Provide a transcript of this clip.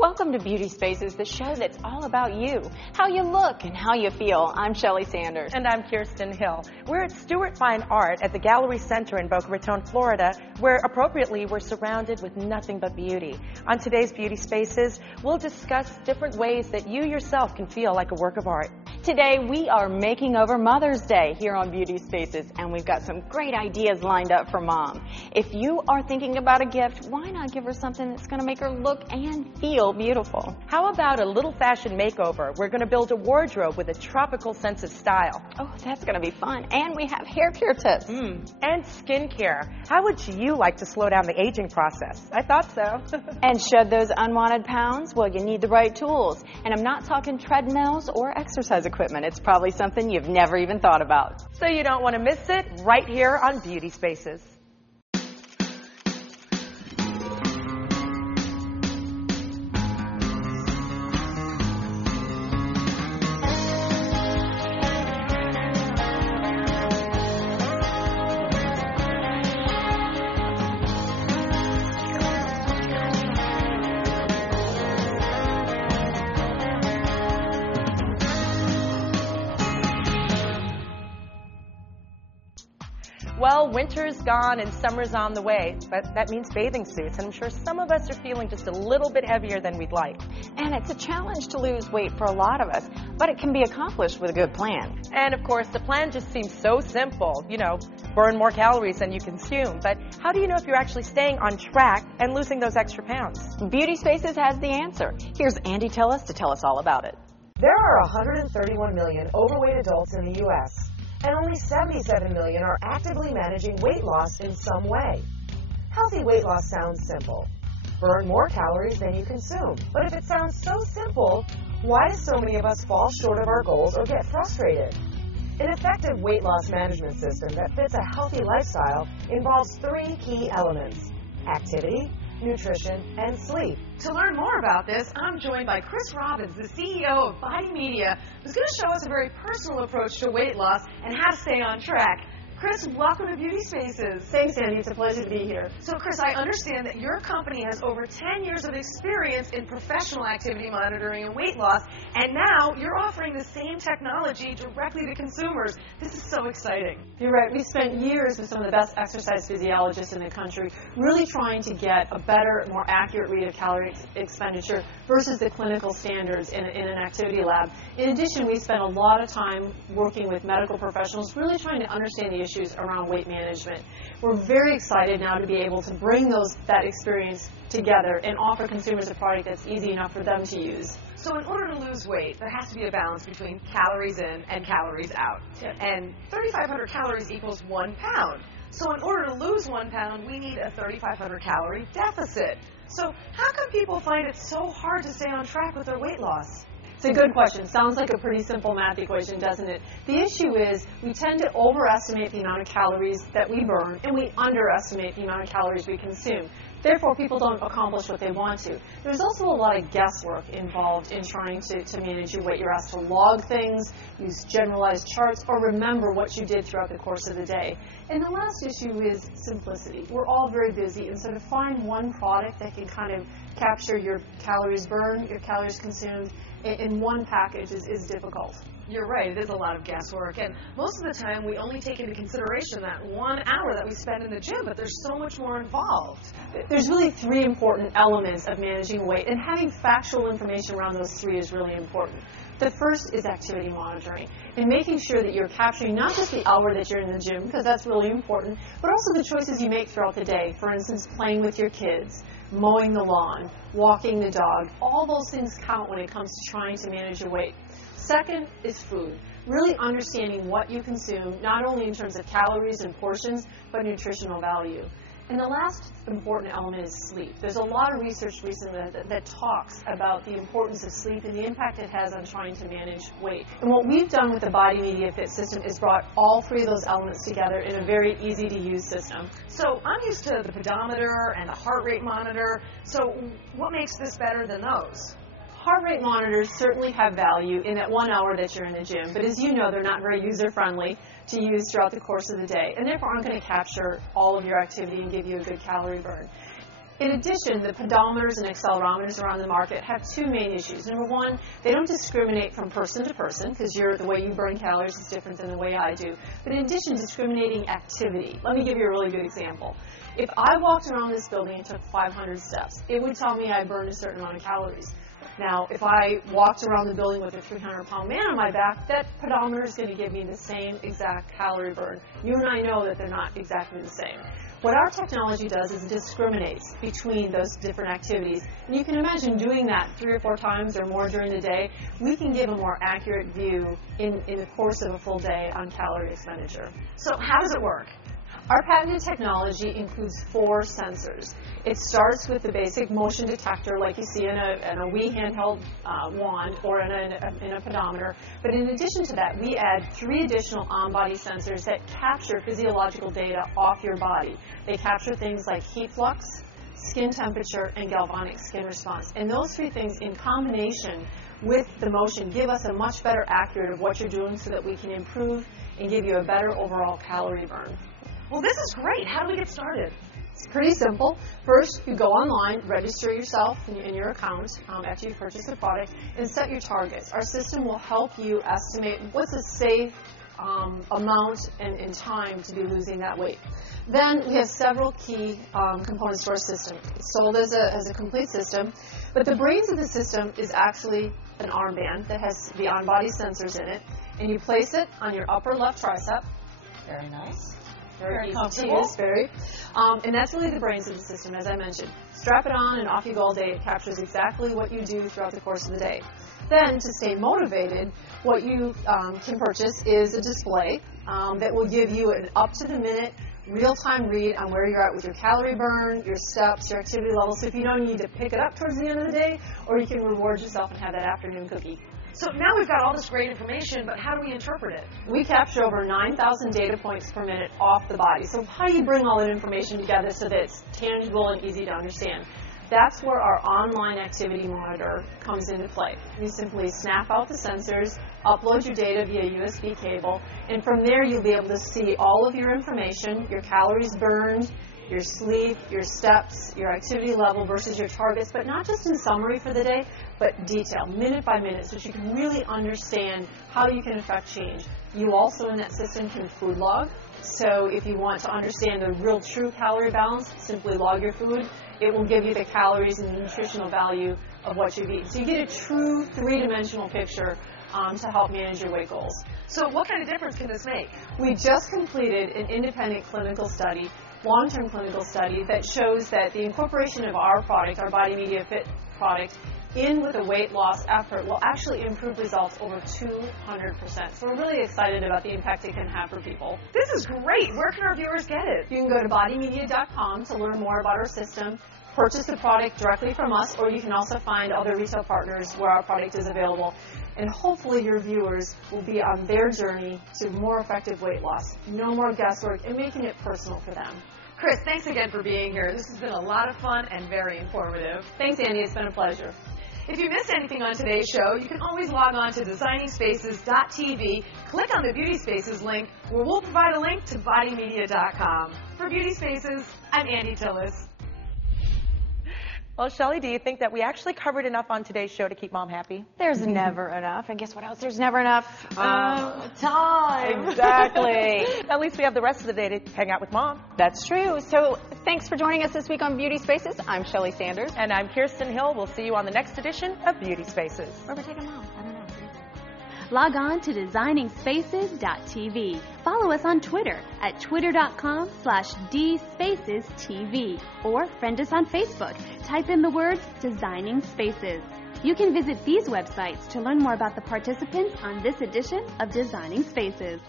Welcome to Beauty Spaces, the show that's all about you, how you look and how you feel. I'm Shelley Sanders. And I'm Kirsten Hill. We're at Stewart Fine Art at the Gallery Center in Boca Raton, Florida, where appropriately we're surrounded with nothing but beauty. On today's Beauty Spaces, we'll discuss different ways that you yourself can feel like a work of art. Today we are making over Mother's Day here on Beauty Spaces, and we've got some great ideas lined up for Mom. If you are thinking about a gift, why not give her something that's going to make her look and feel beautiful? How about a little fashion makeover? We're going to build a wardrobe with a tropical sense of style. Oh, that's going to be fun. And we have hair care tips. And skincare. How would you like to slow down the aging process? I thought so. And shed those unwanted pounds? Well, you need the right tools. And I'm not talking treadmills or exercise equipment. It's probably something you've never even thought about. So you don't want to miss it right here on Beauty Spaces. Well, winter's gone and summer's on the way, but that means bathing suits, and I'm sure some of us are feeling just a little bit heavier than we'd like. And it's a challenge to lose weight for a lot of us, but it can be accomplished with a good plan. And of course, the plan just seems so simple, burn more calories than you consume, but how do you know if you're actually staying on track and losing those extra pounds? Beauty Spaces has the answer. Here's Andy Tillis to tell us all about it. There are 131 million overweight adults in the U.S., and only 77 million are actively managing weight loss in some way. Healthy weight loss sounds simple. Burn more calories than you consume. But if it sounds so simple, why do so many of us fall short of our goals or get frustrated? An effective weight loss management system that fits a healthy lifestyle involves three key elements: activity, nutrition, and sleep. To learn more about this, I'm joined by Chris Robbins, the CEO of BodyMedias, who's going to show us a very personal approach to weight loss and how to stay on track. Chris, welcome to Beauty Spaces. Thanks, Andy. It's a pleasure to be here. So, Chris, I understand that your company has over 10 years of experience in professional activity monitoring and weight loss, and now you're offering the same technology directly to consumers. This is so exciting. You're right. We spent years with some of the best exercise physiologists in the country really trying to get a better, more accurate read of calorie expenditure versus the clinical standards in an activity lab. In addition, we spent a lot of time working with medical professionals really trying to understand the issues around weight management. We're very excited now to be able to bring that experience together and offer consumers a product that's easy enough for them to use. So in order to lose weight, there has to be a balance between calories in and calories out. Yeah. And 3,500 calories equals 1 pound. So in order to lose 1 pound, we need a 3,500 calorie deficit. So how come people find it so hard to stay on track with their weight loss? It's a good question. Sounds like a pretty simple math equation, doesn't it? The issue is we tend to overestimate the amount of calories that we burn, and we underestimate the amount of calories we consume. Therefore, people don't accomplish what they want to. There's also a lot of guesswork involved in trying to manage your weight. You're asked to log things, use generalized charts, or remember what you did throughout the course of the day. And the last issue is simplicity. We're all very busy, and so to find one product that can kind of capture your calories burned, your calories consumed, in one package is difficult. You're right, it is a lot of guesswork, and most of the time we only take into consideration that 1 hour that we spend in the gym, but there's so much more involved. There's really three important elements of managing weight, and having factual information around those three is really important. The first is activity monitoring, and making sure that you're capturing not just the hour that you're in the gym, because that's really important, but also the choices you make throughout the day. For instance, playing with your kids, mowing the lawn, walking the dog. All those things count when it comes to trying to manage your weight. Second is food. Really understanding what you consume, not only in terms of calories and portions, but nutritional value. And the last important element is sleep. There's a lot of research recently that talks about the importance of sleep and the impact it has on trying to manage weight. And what we've done with the BodyMedias Fit system is brought all three of those elements together in a very easy-to-use system. So I'm used to the pedometer and the heart rate monitor. So what makes this better than those? Heart rate monitors certainly have value in that 1 hour that you're in the gym, but as you know, they're not very user-friendly to use throughout the course of the day, and therefore aren't going to capture all of your activity and give you a good calorie burn. In addition, the pedometers and accelerometers around the market have two main issues. Number one, they don't discriminate from person to person because the way you burn calories is different than the way I do. But in addition, discriminating activity. Let me give you a really good example. If I walked around this building and took 500 steps, it would tell me I burned a certain amount of calories. Now, if I walked around the building with a 300-pound man on my back, that pedometer is going to give me the same exact calorie burn. You and I know that they're not exactly the same. What our technology does is it discriminates between those different activities. And you can imagine doing that 3 or 4 times or more during the day. We can give a more accurate view in the course of a full day on calorie expenditure. So how does it work? Our patented technology includes 4 sensors. It starts with the basic motion detector like you see in a Wii handheld wand or in a pedometer. But in addition to that, we add 3 additional on-body sensors that capture physiological data off your body. They capture things like heat flux, skin temperature, and galvanic skin response. And those 3 things in combination with the motion give us a much better accurate of what you're doing so that we can improve and give you a better overall calorie burn. Well, this is great. How do we get started? It's pretty simple. First, you go online, register yourself in your account after you purchase the product, and set your targets. Our system will help you estimate what's a safe amount and time to be losing that weight. Then we have several key components to our system. It's sold as a complete system, but the brains of the system is actually an armband that has the on-body sensors in it, and you place it on your upper left tricep. Very nice. Very easy to use, and that's really the brains of the system, as I mentioned. Strap it on and off you go all day. It captures exactly what you do throughout the course of the day. Then, to stay motivated, what you can purchase is a display that will give you an up-to-the-minute, real-time read on where you're at with your calorie burn, your steps, your activity level. So if you don't need to pick it up towards the end of the day, or you can reward yourself and have that afternoon cookie. So now we've got all this great information, but how do we interpret it? We capture over 9,000 data points per minute off the body. So how do you bring all that information together so that it's tangible and easy to understand? That's where our online activity monitor comes into play. You simply snap out the sensors, upload your data via USB cable, and from there you'll be able to see all of your information, your calories burned, your sleep, your steps, your activity level versus your targets, but not just in summary for the day, but detail, minute by minute, so that you can really understand how you can affect change. You also, in that system, can food log. So if you want to understand the real true calorie balance, simply log your food. It will give you the calories and the nutritional value of what you've eaten. So you get a true 3-dimensional picture to help manage your weight goals. So what kind of difference can this make? We just completed an independent clinical study, long-term clinical study, that shows that the incorporation of our product, our BodyMedia Fit product, in with a weight loss effort will actually improve results over 200%. So we're really excited about the impact it can have for people. This is great. Where can our viewers get it? You can go to BodyMedia.com to learn more about our system, purchase the product directly from us, or you can also find other retail partners where our product is available. And hopefully your viewers will be on their journey to more effective weight loss. No more guesswork, and making it personal for them. Chris, thanks again for being here. This has been a lot of fun and very informative. Thanks, Andy. It's been a pleasure. If you missed anything on today's show, you can always log on to designingspaces.tv, click on the Beauty Spaces link, where we'll provide a link to BodyMedia.com. For Beauty Spaces, I'm Andy Tillis. Well, Shelley, do you think that we actually covered enough on today's show to keep Mom happy? There's never enough. And guess what else? There's never enough time. Exactly. At least we have the rest of the day to hang out with Mom. That's true. So thanks for joining us this week on Beauty Spaces. I'm Shelley Sanders. And I'm Kirsten Hill. We'll see you on the next edition of Beauty Spaces. Where are we taking Mom? I don't know. Log on to designingspaces.tv. Follow us on Twitter at twitter.com/dspacestv or friend us on Facebook. Type in the words Designing Spaces. You can visit these websites to learn more about the participants on this edition of Designing Spaces.